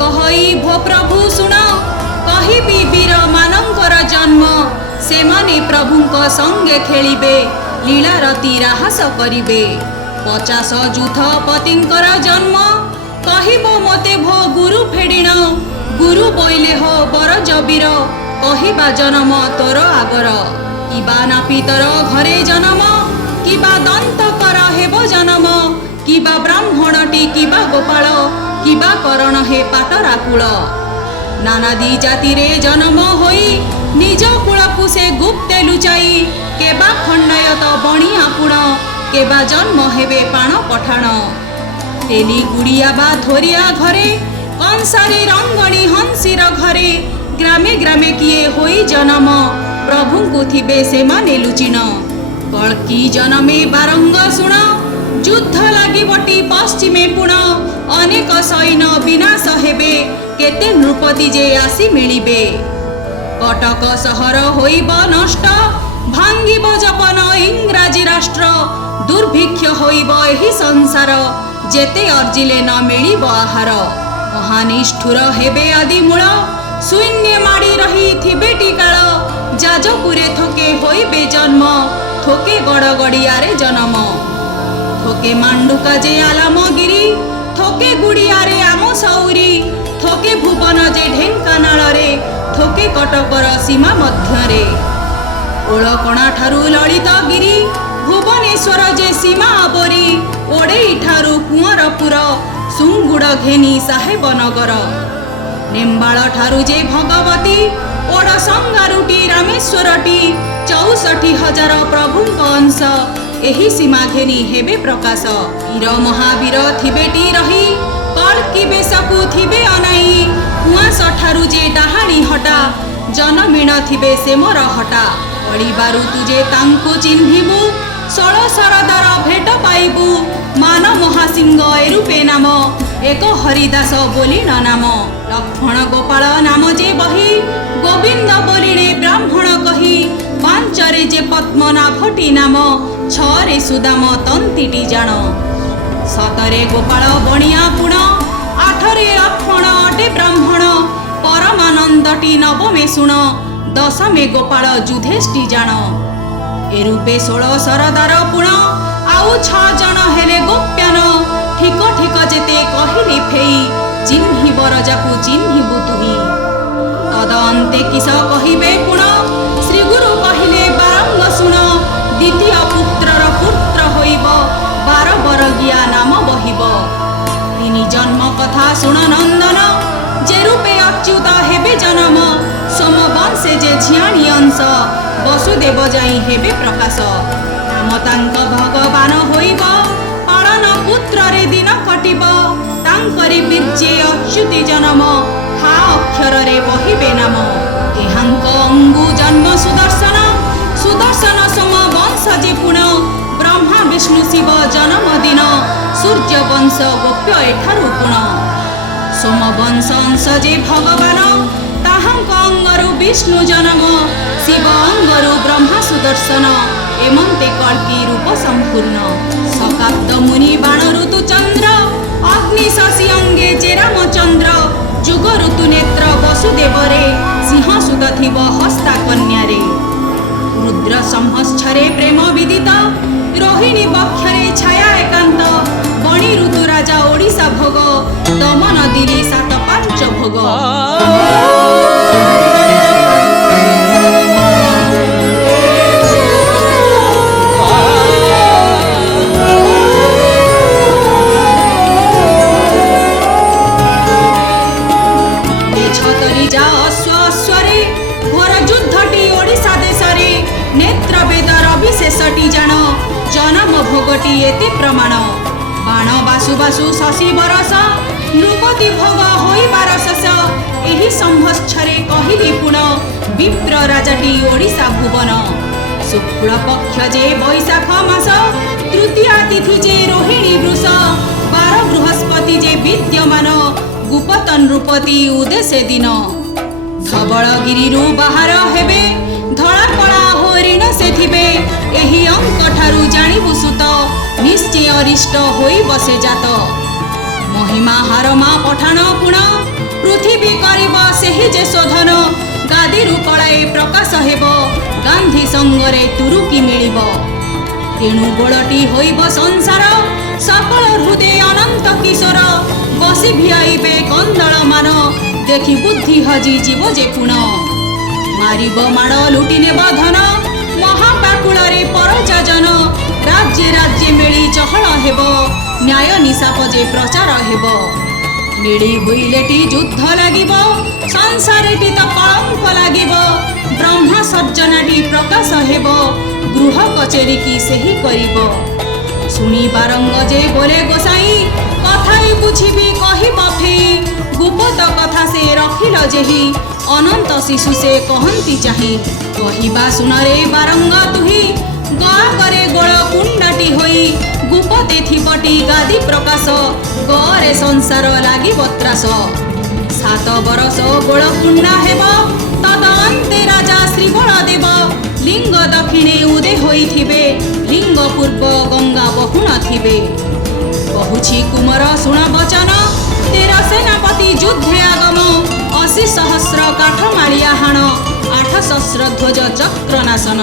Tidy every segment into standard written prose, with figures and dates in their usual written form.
कहई भो प्रभु शुण कहिबी वीर मानंकर जन्म से माने प्रभुंक संगे खेलिबे लीला रति राहस करिबे 50 जूथ पतिंकर जन्म कहिबो मते भो गुरु फेडिण गुरु बोइले हो बर जबीर कहिबा जन्म तोर आगर किबा नापितर घरे जन्म किबा दंतकर हेब जन्म किबा ब्राह्मणटी किबा गोपाल किबा करण हे पाटराकुल नानादी जाति रे जन्म होई निज कुलकु से गुप्ते लुचाई केबा खंडयत बणिया पुण केबा जन्म हेबे पाण पठाण तेली गुड़िया बा थोरिया घरे कंसारी रंगणी हंसीर घरे ग्रामे ग्रामे किए होई जन्म प्रभुंकु थिबे से माने लुचिन कल्की जन्मे बारंग शुण युद्ध लागि बटी पश्चिमे पुण अनेक सैन्य विनाश हेबे केते नृपति जे आसी मिलिबे कटक सहर होइब नष्ट भांगिब जपन इंग्राजी राष्ट्र दुर्भिक्ष होइब एही संसार जेते अर्जिले न मिलिब आहार महानिष्ठुर हेबे आदि मूल शून्य माड़ी रही थिबे टिकाळ जाजपुरे थोके होइबे जन्म थोके गड़गड़ियारे जन्म थोके मांडुका जे आलामगिरी थोके गुड़ियारे आम सौरी थोके भुवन जे ढेंकानाल रे थोके कटकर सीमा मध्यरे ओलकणा ठारू ललितगिरी भुवनेश्वर जे सीमा अबरी ओडेई ठारू कुंवरपुर सुंगुड़ घेनी साहेब नगर नेम्बाळ ठारू जे भगवती ओड संगारुटी रामेश्वरटी 64,000 प्रभुंक अंश एही सीमा घेनी हेबे प्रकाश वीर महावीर थिबेटी रही कल्की बेशकु थिबे अनाई कुआस ठारू जे डाहाणी हटा जनमीण थिबे से मोर हटा पड़िबारु तुजे तांकु चिन्हिबु षोल सरदार भेट पाइबु मान महासिंह एरूपे नाम एक हरिदास बोली न नाम लक्ष्मण गोपाल नाम जे बही गोविंद बोलिणे ब्राह्मण कही पांचरे जे पद्मनाभटी नाम छरे सुदाम तंतीटी जान सतरे गोपाल बणिया पुण आठरे लक्ष्मण अटे ब्राह्मण परमानंदटी नवमे शुण दशमे गोपाल जुधेष्टि जान एरूपे 16 सरदार पुण आउ 6 जन हेले गोप्यान ठीक ठीक जेते कहिली फेई चिन्हिब रजाकु चिन्हिबु तुही तदन्ते किस कहिबे पुण श्री गुरु कहिले बारंग शुण द्वितीय पुत्रर पुत्र होइब 12 बरगिया नाम बहिब तिनी जन्म कथा शुण नंदन जे रूपे अच्युत हेबे जन्म सोमवंशे जे झियाणी अंश वसुदेव जाई हेबे प्रकाश नाम तांक भगवान होइब पालन पुत्र रे दिन कटिब तांकरे बीर्जे अच्युति जन्म हा अक्षर रे बहिबे नाम एहांक अंगु जन्म सुदर्शन सुदर्शन सोमवंश जे पुण ब्रह्मा विष्णु शिव जन्म दिन सूर्य वंश गोप्य एठारु पुण सोमवंश अंश जे भगवान ताहांक अंगरु विष्णु जन्म शिव अंगरु ब्रह्मा सुदर्शन एमंते कल्की रूप संपूर्ण सकाब्द मुनि बाण ऋतु चंद्र अग्नि शशि अंगे जे रामचंद्र जुग ऋतु नेत्र वसुदेव रे सिंह सुत थिब हस्ता कन्या रे रुद्र संहस्छरे प्रेम विदित रोहिणी बक्षरे छाया एकांत बणी ऋतु राजा ओडिशा भोग दमन दिली 7-5 भोग भोगटी एते प्रमाण बाण बासु बासु शशि बरस नृपति भोग होइबार शेष एही संवत्सरे कहिली पुण विप्र राजाटी ओडिशा भुवन शुक्ल पक्ष जे बैशाख मास तृतीया तिथि जे रोहिणी वृष 12 बृहस्पति जे विद्यमान गुप्त नृपति उदेशे दिन धवलगिरिरु बाहर हेबे धड़ा कला हरिण से थिबे एही अंक ठारू जानिबु सुत निश्चय अरिष्ट होई बसे जात महिमा हारमा पठाण पुण पृथ्वी करिब सेहि जे शोधन गादीरु कलाए प्रकाश हेब गांधी संगरे तुरुकी मिलिब तेणु गोलटी होइब संसार सकल हृदय अनंत किशोर बसी भिआइबे कंदल मान देखि बुद्धि हजि जीव जे पुण मारिब माड़ लुटि नेब धन महापाकुଳରେ परजाजन राज्य राज्य मिली चहल हेब न्याय निशाप जे प्रचार हेब मिली हुइलेटी युद्ध लागिब संसारेटी त कलंक लागिब ब्रह्म सर्जनाटी प्रकाश हेब गृह कचेरी की सेही करिब सुनी बारंग जे बोले गोसाई कथाई बुझिबी कहिब फेई गुप्त कथा से रखिल जेहि अनंत शिशु से कहंती चाहि कहिबा सुनरे बारंग तुही गआ करे गोल कुंडाटी होई गुपते थिपटी गादी प्रकाश गरे संसार लागि बत्रास 7 बरस गोल कुंडा हेब तदंते राजा श्री बलदेव लिंग दक्षिणे उदय होइथिबे लिंग पूर्व गंगा बहुण थिबे बहुछि कुमार सुण वचन 13 सेनापति युद्धे आगम 80 सहस्र काठमालिया हाण 8 सहस्र ध्वज चक्र नाशन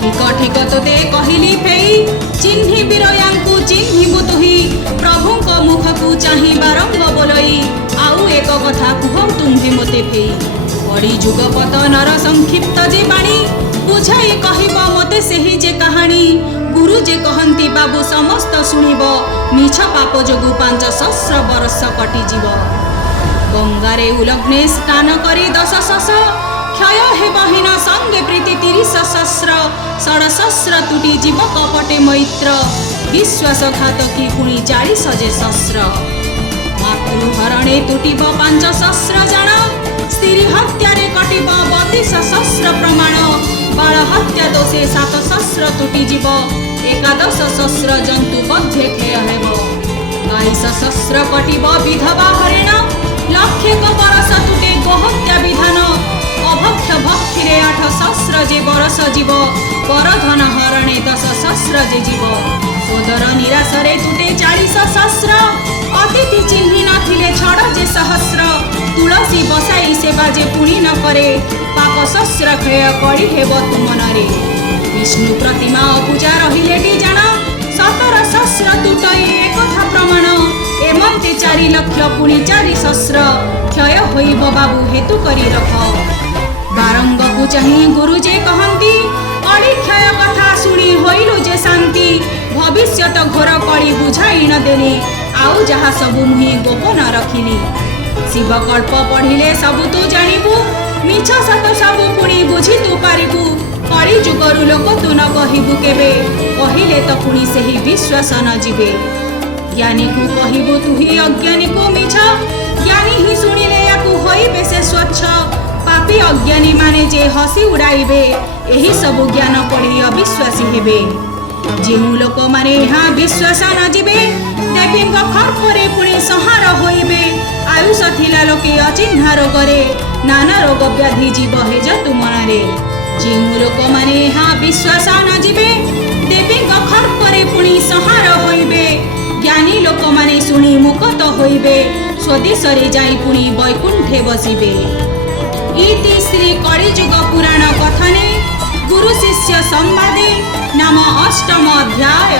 ठीक ठीक तोते कहली फेई चिन्हि बीरयांकु चिन्हिबु तुही प्रभुंक मुखकु चाहि बारंग बोलई आउ एक कथा कुह तुम्हे मते फेई बड़ी जुग पतनर संक्षिप्त जे बाणी बुझाई कहिब मते सेही जे कहानी गुरु जे कहंती बाबू समस्त सुनिब मिछ पाप जोगु 5 सहस्र बरस कटि जीव गंगारे उलग्ने स्नान करी 10 सहस्र क्षय हेबहीन संगे प्रीति 30 सहस्र 6 सहस्र तुटी जीव कपटे मैत्र विश्वासघातकी पुणी 40 जे सहस्र मातृहरणे तुटिब 5 सहस्र जन स्त्री हत्यारे कटिब 32 सहस्र प्रमाण बाल हत्या दोषे 7 सहस्र तुटी जीव 11 सहस्र जंतु बध्ये क्षय हेब 22 सहस्र कटिब विधवा हरिण लक्षेक बरस तुटे गोहत्या विधान अभक्ष भक्षिरे 8 सहस्र जे बरस जीव परधन हरणे 10 सहस्र जे जीव सोदर निराशरे तुटे 40 सहस्र अतिथि चिन्हि नथिले छड़ जे सहस्र तुलसी बसाई सेवा जे पुणी न करे पाप सहस्र क्षय कड़ी हेब तुमनरे विष्णु प्रतिमा पूजा रहिलेटी जान 17 सहस्र तुटई एकथा प्रमाण एमंते 4 लक्ष पुणी 4 सहस्र क्षय होइब बाबू हेतु करी रख बारंग को चाहि गुरु जे कहंती कड़ी क्षय कथा सुनी होइलु जे शांति भविष्यत घोर कड़ी बुझाई न देली आउ जहा सबु मुहि गोपन रखिली शिव कल्प पढ़िले सबु तू जानिबु मिछ सत सबु पुणी बुझी तू पारिबु कड़ी जुगरु लोक तू न कहिबु केबे कहिले त पुणी सेही विश्वास न जीवे ज्ञानी को कहिबु तुही अज्ञानी को मिछ ज्ञानी ही सुनिले याकु होइबे से स्वच्छ पापी अज्ञानी माने जे हसी उड़ाइबे एही सबु ज्ञान पढ़ी अविश्वासी हेबे जेउ लोक माने यहाँ विश्वास न जीवे देवी खर्परे पुणी संहार होइबे आयुष थिला लोके अचिन्हा रोगरे नाना रोग व्याधि जीव हेज तु मनरे जेउ लोक माने यहाँ विश्वास न जीवे देवी खर्परे पुणी संहार होइबे ज्ञानी लोक माने सुनी मुक्त होइबे स्वदेशरे जाई पुणी वैकुंठे बसिबे इति श्री कलिजुग पुराण कथने गुरु शिष्य संवादे नाम 8म अध्याय।